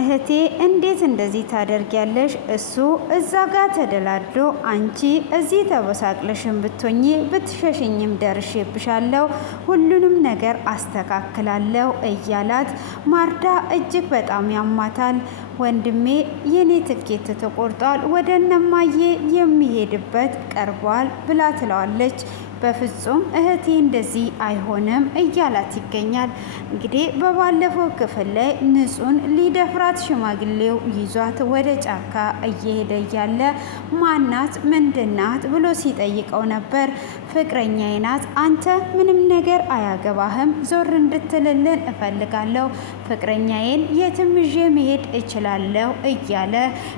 እህቴ እንዴት እንደዚህ ታደርጊያለሽ? እሱ እዛ ጋር ተደላድሎ አንቺ እዚህ ተበሳቅለሽም ብትሆኚ ብትሸሽኝም ደርሼብሻለሁ፣ ሁሉንም ነገር አስተካክላለሁ እያላት ማርዳ እጅግ በጣም ያማታል። ወንድሜ የኔ ትኬት ተቆርጧል፣ ወደ እነማዬ የሚሄድበት ቀርቧል ብላ ትለዋለች። በፍጹም እህቴ እንደዚህ አይሆንም እያላት ይገኛል። እንግዲህ በባለፈው ክፍል ላይ ንጹን ሊደፍራት ሽማግሌው ይዟት ወደ ጫካ እየሄደ እያለ ማናት ምንድናት ብሎ ሲጠይቀው ነበር። ፍቅረኛዬ ናት፣ አንተ ምንም ነገር አያገባህም፣ ዞር እንድትልልን እፈልጋለሁ፣ ፍቅረኛዬን የትም ይዤ መሄድ እችላለሁ እያለ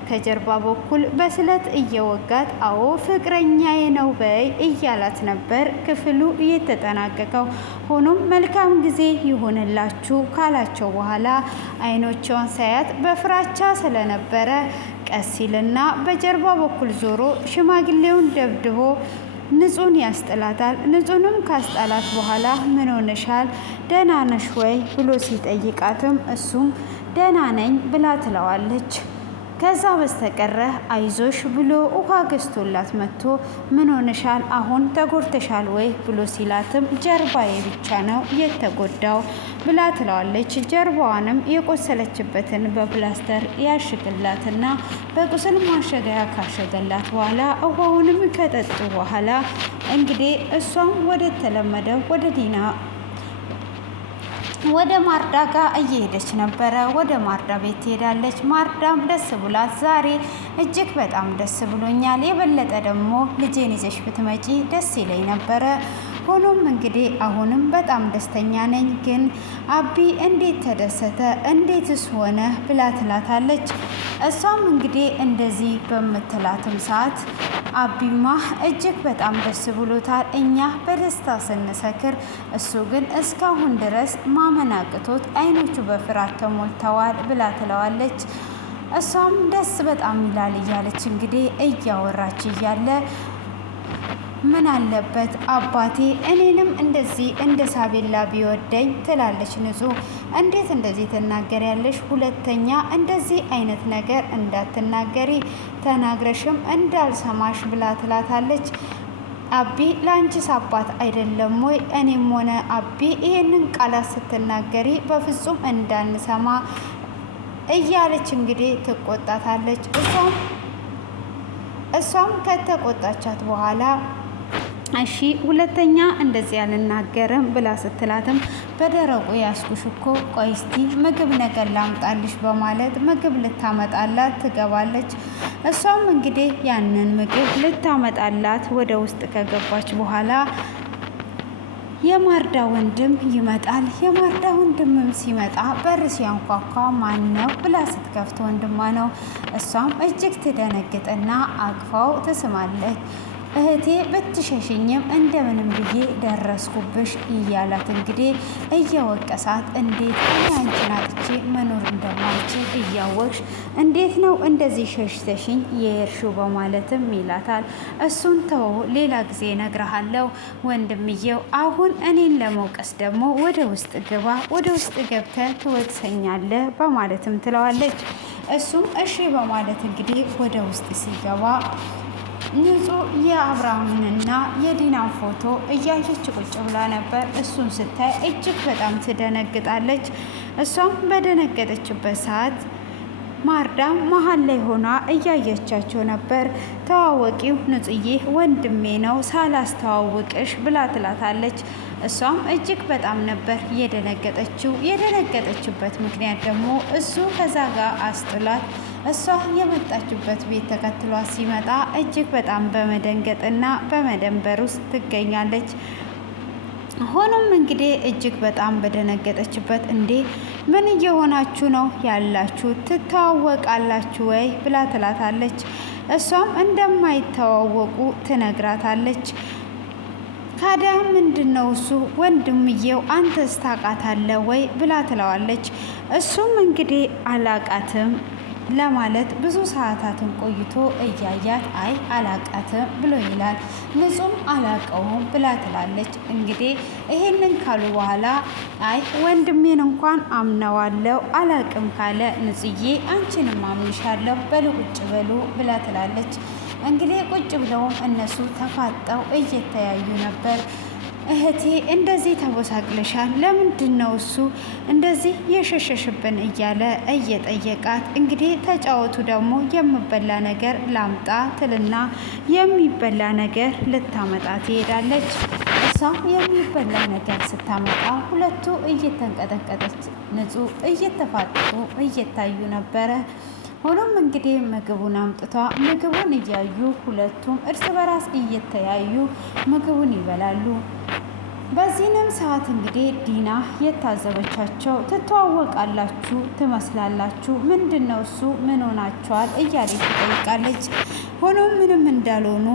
ከጀርባ በኩል በስለት እየወጋት አዎ ፍቅረኛዬ ነው በይ እያላት ነበር ክፍሉ እየተጠናቀቀው። ሆኖም መልካም ጊዜ ይሆንላችሁ ካላቸው በኋላ አይኖቿን ሳያት በፍራቻ ስለነበረ ቀስ ይልና በጀርባ በኩል ዞሮ ሽማግሌውን ደብድቦ ንጹን ያስጥላታል። ንጹንም ካስጣላት በኋላ ምን ሆነሻል ደህና ነሽ ወይ ብሎ ሲጠይቃትም እሱም ደህና ነኝ ብላ ትለዋለች። ከዛ በስተቀረ አይዞሽ ብሎ ውሃ ገዝቶላት መጥቶ ምን ሆነሻል አሁን ተጎድተሻል ወይ ብሎ ሲላትም ጀርባዬ ብቻ ነው የተጎዳው ብላ ትለዋለች። ጀርባዋንም የቆሰለችበትን በፕላስተር ያሽግላትና በቁስል ማሸጊያ ካሸገላት በኋላ ውሃውንም ከጠጡ በኋላ እንግዲህ እሷም ወደ ተለመደው ወደ ማርዳ ጋር እየሄደች ነበረ። ወደ ማርዳ ቤት ትሄዳለች። ማርዳም ደስ ብላት ዛሬ እጅግ በጣም ደስ ብሎኛል፣ የበለጠ ደግሞ ልጄን ይዘሽ ብትመጪ ደስ ይለኝ ነበረ። ሆኖም እንግዲህ አሁንም በጣም ደስተኛ ነኝ፣ ግን አቢ እንዴት ተደሰተ እንዴትስ ሆነ ብላ ትላታለች። እሷም እንግዲህ እንደዚህ በምትላትም ሰዓት አቢማ እጅግ በጣም ደስ ብሎታል፣ እኛ በደስታ ስንሰክር፣ እሱ ግን እስካሁን ድረስ ማመን አቅቶት አይኖቹ በፍርሃት ተሞልተዋል ብላ ትለዋለች። እሷም ደስ በጣም ይላል እያለች እንግዲህ እያወራች እያለ ምን አለበት አባቴ እኔንም እንደዚህ እንደ ሳቤላ ቢወደኝ ትላለች ንጹህ። እንዴት እንደዚህ ትናገሪያለሽ? ሁለተኛ እንደዚህ አይነት ነገር እንዳትናገሪ ተናግረሽም እንዳልሰማሽ ብላ ትላታለች። አቢ ለአንቺስ አባት አይደለም ወይ? እኔም ሆነ አቢ ይሄንን ቃላት ስትናገሪ በፍጹም እንዳንሰማ እያለች እንግዲህ ትቆጣታለች። እሷም ከተቆጣቻት በኋላ እሺ ሁለተኛ እንደዚህ አልናገርም ብላ ስትላትም በደረቁ ያስኩሽ እኮ ቆይ እስቲ ምግብ ነገር ላምጣልሽ በማለት ምግብ ልታመጣላት ትገባለች። እሷም እንግዲህ ያንን ምግብ ልታመጣላት ወደ ውስጥ ከገባች በኋላ የማርዳ ወንድም ይመጣል። የማርዳ ወንድምም ሲመጣ በር ሲያንኳኳ ማን ነው ብላ ስትከፍት ወንድሟ ነው። እሷም እጅግ ትደነግጥና አቅፋው ትስማለች። እህቴ ብትሸሽኝም እንደምንም ብዬ ደረስኩብሽ እያላት እንግዲህ እየወቀሳት እንዴት አንቺን አጥቼ መኖር እንደማልችል እያወቅሽ እንዴት ነው እንደዚህ ሸሽተሽኝ የሄድሽው በማለትም ይላታል። እሱን ተው ሌላ ጊዜ እነግርሃለሁ ወንድምየው፣ አሁን እኔን ለመውቀስ ደግሞ ወደ ውስጥ ግባ፣ ወደ ውስጥ ገብተህ ትወቅሰኛለህ በማለትም ትለዋለች። እሱም እሺ በማለት እንግዲህ ወደ ውስጥ ሲገባ ንጹህ የአብርሃምንና የዲናን ፎቶ እያየች ቁጭ ብላ ነበር። እሱን ስታይ እጅግ በጣም ትደነግጣለች። እሷም በደነገጠችበት ሰዓት ማርዳ መሀል ላይ ሆና እያየቻቸው ነበር። ተዋወቂው ንጹዬ ወንድሜ ነው ሳላስተዋውቅሽ ብላ ትላታለች። እሷም እጅግ በጣም ነበር የደነገጠችበት ምክንያት ደግሞ እሱ ከዛ ጋር አስጥላት እሷ የመጣችበት ቤት ተከትሏት ሲመጣ እጅግ በጣም በመደንገጥና በመደንበር ውስጥ ትገኛለች። ሆኖም እንግዲህ እጅግ በጣም በደነገጠችበት እንዴ ምን እየሆናችሁ ነው ያላችሁ? ትተዋወቃላችሁ ወይ ብላ ትላታለች። እሷም እንደማይተዋወቁ ትነግራታለች። ታዲያ ምንድን ነው እሱ? ወንድምየው አንተስ ታውቃታለህ ወይ ብላ ትለዋለች። እሱም እንግዲህ አላቃትም ለማለት ብዙ ሰዓታትን ቆይቶ እያያት አይ አላቃትም ብሎ ይላል። ንጹም አላቀውም ብላ ትላለች። እንግዲህ ይሄንን ካሉ በኋላ አይ ወንድሜን እንኳን አምነዋለው አላቅም ካለ ንጽዬ አንቺንም አምንሻለሁ በሉ ቁጭ በሉ ብላ ትላለች። እንግዲህ ቁጭ ብለውም እነሱ ተፋጠው እየተያዩ ነበር። እህቴ እንደዚህ ተቦሳቅለሻል፣ ለምንድን ነው እሱ እንደዚህ የሸሸሽብን እያለ እየጠየቃት እንግዲህ ተጫወቱ ደግሞ የምበላ ነገር ላምጣ ትልና የሚበላ ነገር ልታመጣ ትሄዳለች። እሷ የሚበላ ነገር ስታመጣ ሁለቱ እየተንቀጠቀጠች ንጹህ እየተፋጠጡ እየታዩ ነበረ። ሆኖም እንግዲህ ምግቡን አምጥቷ ምግቡን እያዩ ሁለቱም እርስ በራስ እየተያዩ ምግቡን ይበላሉ። በዚህንም ሰዓት እንግዲህ ዲና የታዘበቻቸው ትተዋወቃላችሁ ትመስላላችሁ፣ ምንድን ነው እሱ ምን ሆናችኋል እያለች ትጠይቃለች። ሆኖም ምንም እንዳልሆኑ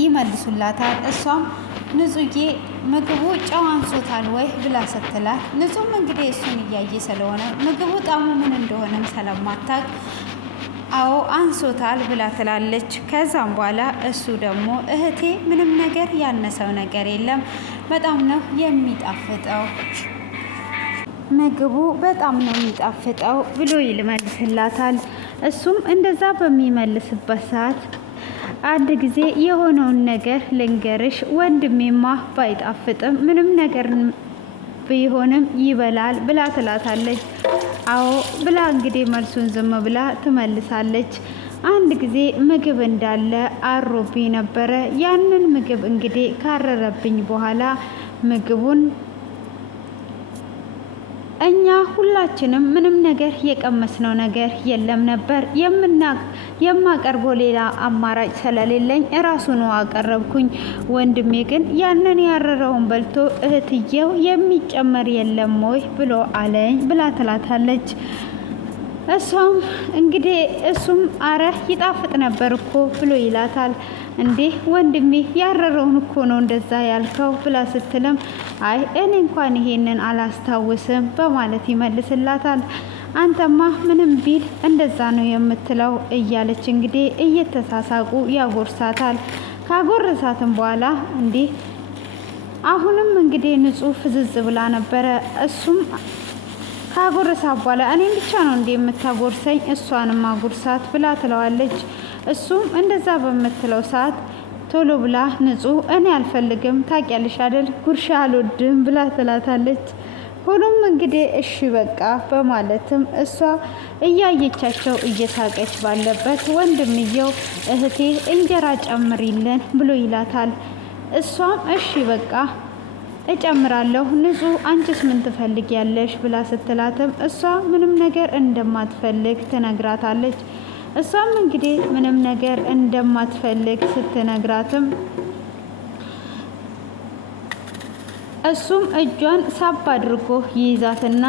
ይመልሱላታል። እሷም ንጹዬ ምግቡ ጨው አንሶታል ወይ ብላ ስትላት ንጹም እንግዲህ እሱን እያየ ስለሆነ ምግቡ ጣሙ ምን እንደሆነም ስለማታቅ አዎ አንሶታል ብላ ትላለች። ከዛም በኋላ እሱ ደግሞ እህቴ ምንም ነገር ያነሰው ነገር የለም፣ በጣም ነው የሚጣፍጠው፣ ምግቡ በጣም ነው የሚጣፍጠው ብሎ ይመልስላታል። እሱም እንደዛ በሚመልስበት ሰዓት አንድ ጊዜ የሆነውን ነገር ልንገርሽ፣ ወንድሜማ ባይጣፍጥም ምንም ነገር ቢሆንም ይበላል ብላ ትላታለች። አዎ ብላ እንግዲህ መልሱን ዝም ብላ ትመልሳለች። አንድ ጊዜ ምግብ እንዳለ አሮብኝ ነበረ። ያንን ምግብ እንግዲህ ካረረብኝ በኋላ ምግቡን እኛ ሁላችንም ምንም ነገር የቀመስነው ነገር የለም ነበር። የማቀርበው ሌላ አማራጭ ስለሌለኝ እራሱን አቀረብኩኝ። ወንድሜ ግን ያንን ያረረውን በልቶ እህትየው የሚጨመር የለም ወይ ብሎ አለኝ ብላ ትላታለች። እሷም እንግዲህ እሱም አረ ይጣፍጥ ነበር እኮ ብሎ ይላታል። እንዴ ወንድሜ ያረረውን እኮ ነው እንደዛ ያልከው ብላ ስትልም አይ እኔ እንኳን ይሄንን አላስታውስም በማለት ይመልስላታል። አንተማ ምንም ቢል እንደዛ ነው የምትለው እያለች እንግዲህ እየተሳሳቁ ያጎርሳታል። ካጎረሳትም በኋላ እንዴ አሁንም እንግዲህ ንጹህ ፍዝዝ ብላ ነበረ። እሱም ካጎረሳ በኋላ እኔም ብቻ ነው እንዴ የምታጎርሰኝ እሷንም አጉርሳት ብላ ትለዋለች። እሱም እንደዛ በምትለው ሰዓት ቶሎ ብላ ንጹህ እኔ አልፈልግም ታውቂያለሽ አይደል ጉርሻ አልወድም ብላ ትላታለች። ሆኖም እንግዲህ እሺ በቃ በማለትም እሷ እያየቻቸው እየሳቀች ባለበት ወንድምየው እህቴ እንጀራ ጨምሪልን ብሎ ይላታል። እሷም እሺ በቃ እጨምራለሁ ንጹህ አንቺስ ምን ትፈልጊያለሽ ብላ ስትላትም እሷ ምንም ነገር እንደማትፈልግ ትነግራታለች። እሷም እንግዲህ ምንም ነገር እንደማትፈልግ ስትነግራትም እሱም እጇን ሳብ አድርጎ ይይዛትና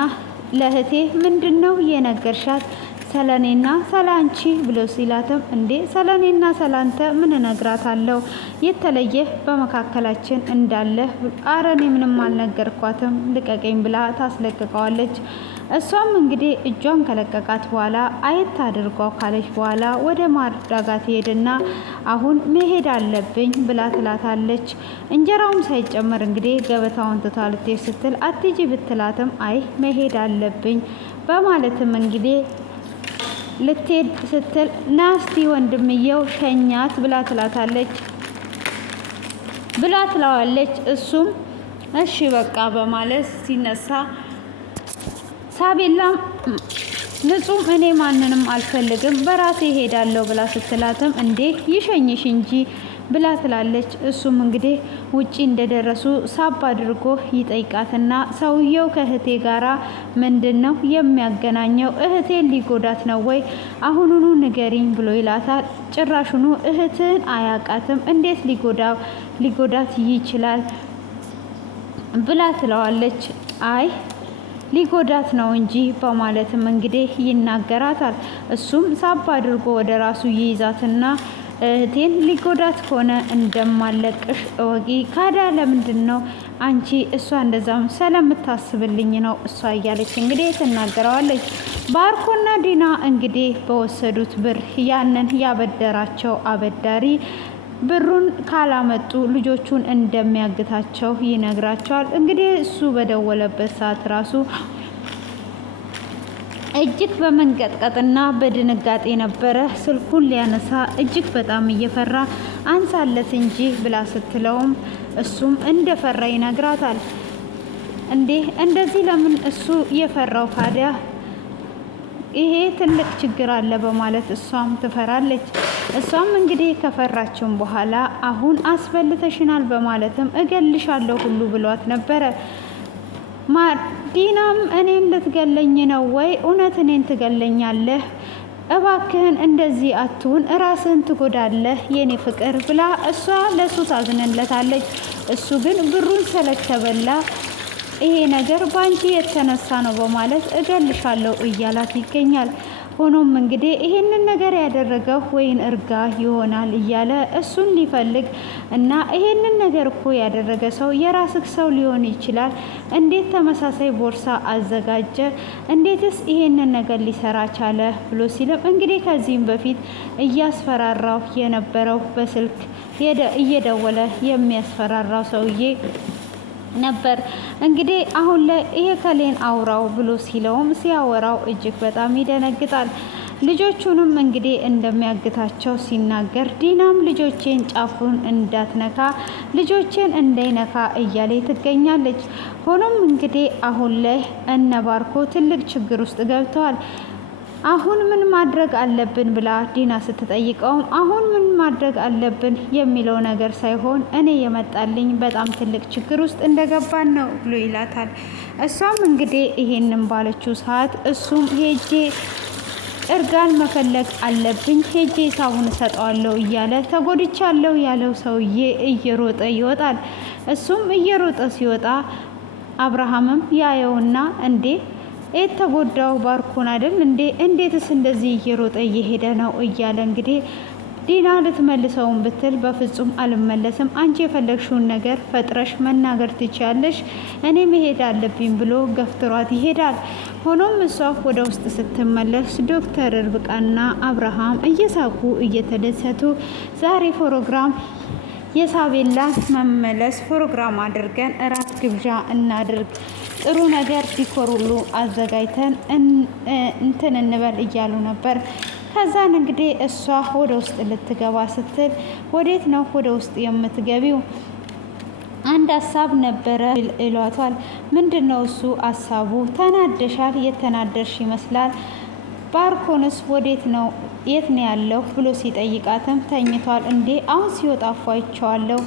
ለእህቴ ምንድነው የነገርሻት ሰለኔና ሰላንቺ ብሎ ሲላትም እንዴ ሰለኔና ሰላንተ ምን እነግራታለሁ የተለየ በመካከላችን እንዳለ አረኔ ምንም አልነገርኳትም ልቀቀኝ ብላ ታስለቅቀዋለች። እሷም እንግዲህ እጇን ከለቀቃት በኋላ አየት አድርጓው ካለች በኋላ ወደ ማዳጋት ሄድና አሁን መሄድ አለብኝ ብላ ትላታለች። እንጀራውም ሳይጨመር እንግዲህ ገበታውን ትታ ልትሄድ ስትል አትጂ ብትላትም አይ መሄድ አለብኝ በማለትም እንግዲህ ልትሄድ ስትል ናስቲ ወንድምየው ሸኛት ብላ ትለዋለች። እሱም እሺ በቃ በማለት ሲነሳ ሳቤላም ንጹህ እኔ ማንንም አልፈልግም በራሴ ሄዳለሁ ብላ ስትላትም እንዴ ይሸኝሽ እንጂ ብላ ትላለች። እሱም እንግዲህ ውጪ እንደደረሱ ሳብ አድርጎ ይጠይቃትና ሰውየው ከእህቴ ጋራ ምንድነው የሚያገናኘው? እህቴን ሊጎዳት ነው ወይ? አሁኑኑ ንገሪኝ ብሎ ይላታል። ጭራሹኑ እህትን አያቃትም እንዴት ሊጎዳት ይችላል ብላ ትለዋለች። አይ ሊጎዳት ነው እንጂ በማለትም እንግዲህ ይናገራታል። እሱም ሳብ አድርጎ ወደ ራሱ ይይዛትና እህቴን ሊጎዳት ከሆነ እንደማለቅሽ እወቂ። ካዳ ለምንድን ነው አንቺ እሷ እንደዛም ስለምታስብልኝ ነው እሷ እያለች እንግዲህ ትናገረዋለች። ባርኮና ዲና እንግዲህ በወሰዱት ብር ያንን ያበደራቸው አበዳሪ ብሩን ካላመጡ ልጆቹን እንደሚያግታቸው ይነግራቸዋል። እንግዲህ እሱ በደወለበት ሰዓት ራሱ እጅግ በመንቀጥቀጥና በድንጋጤ ነበረ ስልኩን ሊያነሳ እጅግ በጣም እየፈራ አንሳለት እንጂ ብላ ስትለውም እሱም እንደፈራ ይነግራታል። እንዴ እንደዚህ ለምን እሱ የፈራው ታዲያ ይሄ ትልቅ ችግር አለ በማለት እሷም ትፈራለች። እሷም እንግዲህ ከፈራችም በኋላ አሁን አስበልተሽናል በማለትም እገልሻለሁ ሁሉ ብሏት ነበረ። ዲናም እኔን ልትገለኝ ነው ወይ? እውነት እኔን ትገለኛለህ? እባክህን እንደዚህ አትሁን፣ ራስህን ትጎዳለህ የኔ ፍቅር ብላ እሷ ለሱ ታዝንለታለች። እሱ ግን ብሩን ስለተበላ ይሄ ነገር ባንቺ የተነሳ ነው በማለት እገልሻለሁ እያላት ይገኛል። ሆኖም እንግዲህ ይሄንን ነገር ያደረገው ወይን እርጋ ይሆናል እያለ እሱን ሊፈልግ እና ይሄንን ነገር እኮ ያደረገ ሰው የራስህ ሰው ሊሆን ይችላል፣ እንዴት ተመሳሳይ ቦርሳ አዘጋጀ? እንዴትስ ይሄንን ነገር ሊሰራ ቻለ? ብሎ ሲልም እንግዲህ ከዚህም በፊት እያስፈራራው የነበረው በስልክ እየደወለ የሚያስፈራራው ሰውዬ ነበር። እንግዲህ አሁን ላይ ይሄ ከሌን አውራው ብሎ ሲለውም ሲያወራው እጅግ በጣም ይደነግጣል። ልጆቹንም እንግዲህ እንደሚያግታቸው ሲናገር ዲናም ልጆቼን ጫፉን እንዳትነካ ልጆቼን እንዳይነካ እያለ ትገኛለች። ሆኖም እንግዲህ አሁን ላይ እነ ባርኮ ትልቅ ችግር ውስጥ ገብተዋል። አሁን ምን ማድረግ አለብን ብላ ዲና ስትጠይቀውም አሁን ምን ማድረግ አለብን የሚለው ነገር ሳይሆን እኔ የመጣልኝ በጣም ትልቅ ችግር ውስጥ እንደገባን ነው ብሎ ይላታል። እሷም እንግዲህ ይሄንን ባለችው ሰዓት እሱም ሄጄ እርጋን መፈለግ አለብኝ ሄጄ ሳቡን እሰጠዋለሁ እያለ ተጎድቻለሁ ያለው ሰውዬ እየሮጠ ይወጣል። እሱም እየሮጠ ሲወጣ አብርሃምም ያየውና እንዴ የተጎዳው ባርኮን አይደል እንዴ? እንዴትስ እንደዚህ እየሮጠ እየሄደ ነው እያለ እንግዲህ ዲና ልትመልሰውን ብትል በፍጹም አልመለስም፣ አንቺ የፈለግሽውን ነገር ፈጥረሽ መናገር ትችያለሽ፣ እኔ መሄድ አለብኝ ብሎ ገፍትሯት ይሄዳል። ሆኖም እሷ ወደ ውስጥ ስትመለስ ዶክተር ርብቃና አብርሃም እየሳቁ እየተደሰቱ ዛሬ ፕሮግራም የሳቤላ መመለስ ፕሮግራም አድርገን እራት ግብዣ እናድርግ፣ ጥሩ ነገር ዲኮር ሁሉ አዘጋጅተን እንትን እንበል እያሉ ነበር። ከዛን እንግዲህ እሷ ወደ ውስጥ ልትገባ ስትል ወዴት ነው ወደ ውስጥ የምትገቢው? አንድ ሀሳብ ነበረ ይሏታል። ምንድነው እሱ ሀሳቡ? ተናደሻል፣ የተናደርሽ ይመስላል። ባርኮንስ ወዴት ነው የት ነው ያለው ብሎ ሲጠይቃትም ተኝቷል። እንዴ አሁን ሲወጣ ፏይቸዋለሁ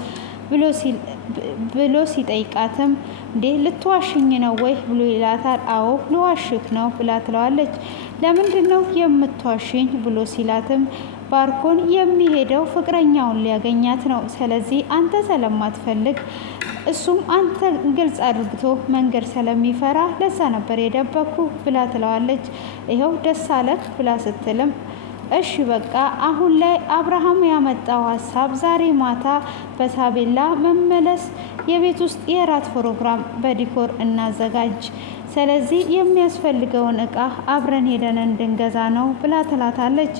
ብሎ ሲጠይቃትም እንዴ ልትዋሽኝ ነው ወይ ብሎ ይላታል። አዎ ልዋሽክ ነው ብላ ትለዋለች። ለምንድን ነው የምትዋሽኝ ብሎ ሲላትም ባርኮን የሚሄደው ፍቅረኛውን ሊያገኛት ነው። ስለዚህ አንተ ስለማትፈልግ እሱም አንተ ግልጽ አድርግቶ መንገድ ስለሚፈራ ለዛ ነበር የደበኩ ብላ ትለዋለች። ይኸው ደስ አለክ ብላ ስትልም እሺ በቃ አሁን ላይ አብርሃም ያመጣው ሀሳብ ዛሬ ማታ በሳቤላ መመለስ የቤት ውስጥ የራት ፕሮግራም በዲኮር እናዘጋጅ፣ ስለዚህ የሚያስፈልገውን እቃ አብረን ሄደን እንድንገዛ ነው ብላ ትላታለች።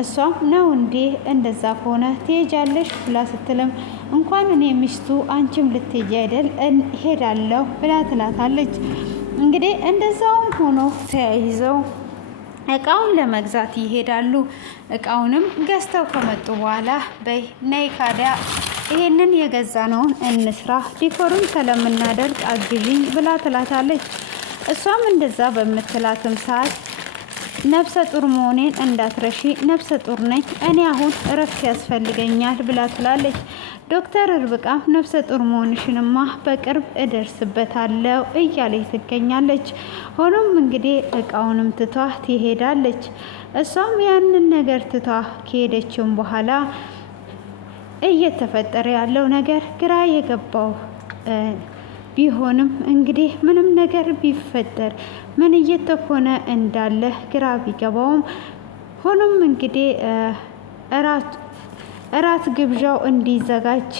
እሷም ነው እንዴ እንደዛ ከሆነ ትሄጃለሽ ብላ ስትልም እንኳን እኔ ሚስቱ አንቺም ልትሄጂ አይደል ሄዳለሁ ብላ ትላታለች። እንግዲህ እንደዛውም ሆኖ ተያይዘው እቃውን ለመግዛት ይሄዳሉ። እቃውንም ገዝተው ከመጡ በኋላ በይ ነይ ካዲያ ይሄንን የገዛነውን እንስራ፣ ዲኮሩን ስለምናደርግ አግዥኝ ብላ ትላታለች። እሷም እንደዛ በምትላትም ሰዓት ነፍሰ ጡር መሆኔን እንዳትረሺ፣ ነፍሰ ጡር ነኝ እኔ አሁን እረፍት ያስፈልገኛል ብላ ትላለች። ዶክተር ርብቃ ነፍሰ ጡር መሆንሽንማ በቅርብ እደርስበታለሁ እያለች ትገኛለች። ሆኖም እንግዲህ እቃውንም ትቷ ትሄዳለች። እሷም ያንን ነገር ትቷ ከሄደችም በኋላ እየተፈጠረ ያለው ነገር ግራ የገባው ቢሆንም እንግዲህ ምንም ነገር ቢፈጠር ምን እየተኮነ እንዳለ ግራ ቢገባውም ሆኖም እንግዲህ እራት ግብዣው እንዲዘጋጅ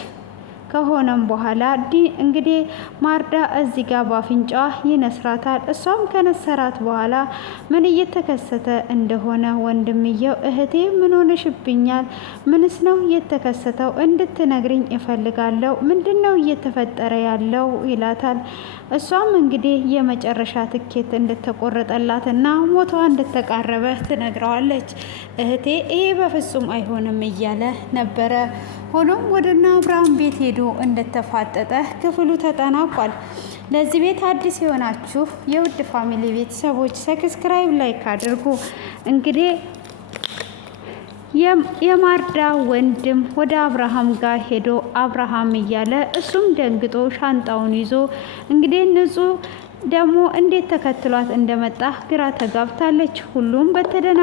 ከሆነም በኋላ እንግዲህ ማርዳ እዚህ ጋር ባፍንጫዋ ይነስራታል። እሷም ከነሰራት በኋላ ምን እየተከሰተ እንደሆነ ወንድምየው እህቴ ምን ሆነሽብኛል? ምንስ ነው የተከሰተው? እንድትነግሪኝ እፈልጋለሁ። ምንድነው እየተፈጠረ ያለው ይላታል። እሷም እንግዲህ የመጨረሻ ትኬት እንደተቆረጠላትና ሞቷ እንደተቃረበ ትነግረዋለች። እህቴ ይሄ በፍጹም አይሆንም እያለ ነበረ። ሆኖም ወደና አብርሃም ቤት ሄዶ እንደተፋጠጠ ክፍሉ ተጠናቋል። ለዚህ ቤት አዲስ የሆናችሁ የውድ ፋሚሊ ቤተሰቦች ሰብስክራይብ፣ ላይክ አድርጉ። እንግዲህ የማርዳ ወንድም ወደ አብርሃም ጋር ሄዶ አብርሃም እያለ እሱም ደንግጦ ሻንጣውን ይዞ እንግዲህ ንጹህ ደግሞ እንዴት ተከትሏት እንደመጣ ግራ ተጋብታለች። ሁሉም በተደና